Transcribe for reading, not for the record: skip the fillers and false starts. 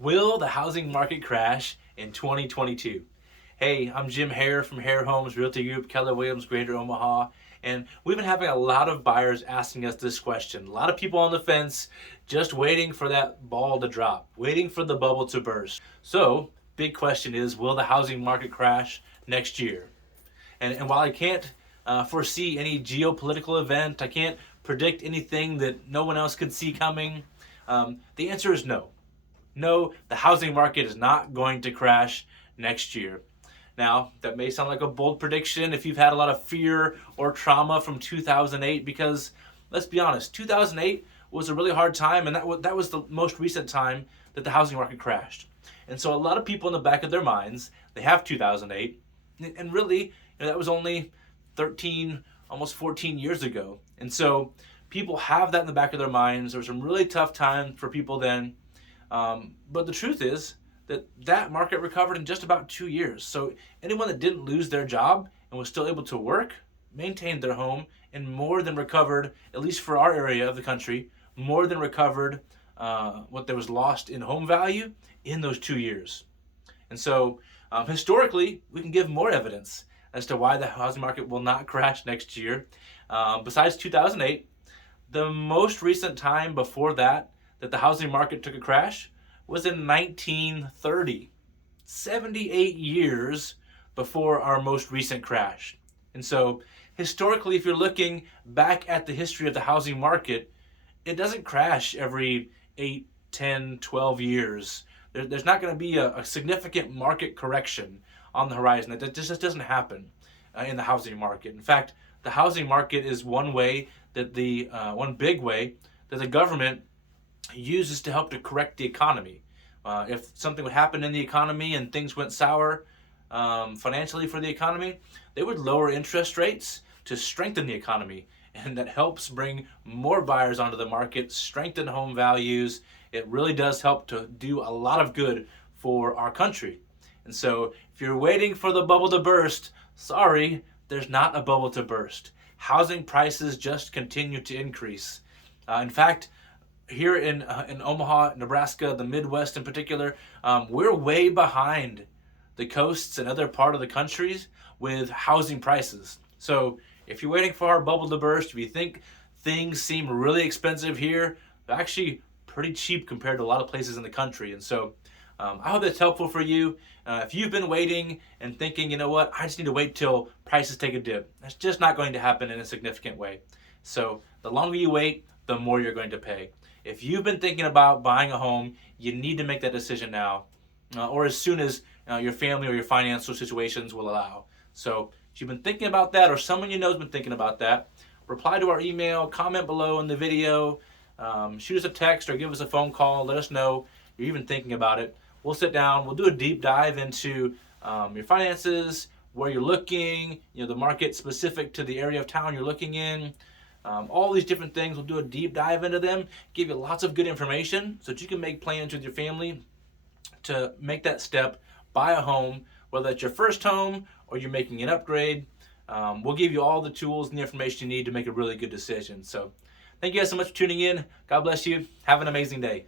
Will the housing market crash in 2022? Hey, I'm Jim Hare from Hare Homes Realty Group, Keller Williams, Greater Omaha, and we've been having a lot of buyers asking us this question. A lot of people on the fence just waiting for that ball to drop, waiting for the bubble to burst. So, big question is, will the housing market crash next year? And while I can't foresee any geopolitical event, I can't predict anything that no one else could see coming, the answer is no. No, the housing market is not going to crash next year. Now, that may sound like a bold prediction if you've had a lot of fear or trauma from 2008, because let's be honest, 2008 was a really hard time, and that was the most recent time that the housing market crashed. And so a lot of people in the back of their minds, they have 2008, and really, that was only 13, almost 14 years ago. And so people have that in the back of their minds. There was some really tough times for people then. But the truth is that market recovered in just about 2 years. So anyone that didn't lose their job and was still able to work, maintained their home, and more than recovered, at least for our area of the country, more than recovered what there was lost in home value in those 2 years. And so historically, we can give more evidence as to why the housing market will not crash next year. Besides 2008, the most recent time before that the housing market took a crash was in 1930, 78 years before our most recent crash. And so historically, if you're looking back at the history of the housing market, it doesn't crash every 8, 10, 12 years. There's not going to be a significant market correction on the horizon. That just doesn't happen in the housing market. In fact, the housing market is one way that one big way that the government uses to help to correct the economy. If something would happen in the economy and things went sour financially for the economy, they would lower interest rates to strengthen the economy. And that helps bring more buyers onto the market, strengthen home values. It really does help to do a lot of good for our country. And so if you're waiting for the bubble to burst, sorry, there's not a bubble to burst. Housing prices just continue to increase. In fact, here in Omaha, Nebraska, the Midwest in particular, we're way behind the coasts and other part of the countries with housing prices. So if you're waiting for our bubble to burst, if you think things seem really expensive here, they're actually pretty cheap compared to a lot of places in the country. And so I hope that's helpful for you. If you've been waiting and thinking, you know what, I just need to wait till prices take a dip, that's just not going to happen in a significant way. So the longer you wait, the more you're going to pay. If you've been thinking about buying a home, you need to make that decision now, or as soon as your family or your financial situations will allow. So if you've been thinking about that, or someone you know has been thinking about that, reply to our email, comment below in the video, shoot us a text or give us a phone call. Let us know you're even thinking about it. We'll sit down. We'll do a deep dive into your finances, where you're looking, the market specific to the area of town you're looking in. All these different things, we'll do a deep dive into them, give you lots of good information so that you can make plans with your family to make that step, buy a home, whether that's your first home or you're making an upgrade. We'll give you all the tools and the information you need to make a really good decision. So thank you guys so much for tuning in. God bless you. Have an amazing day.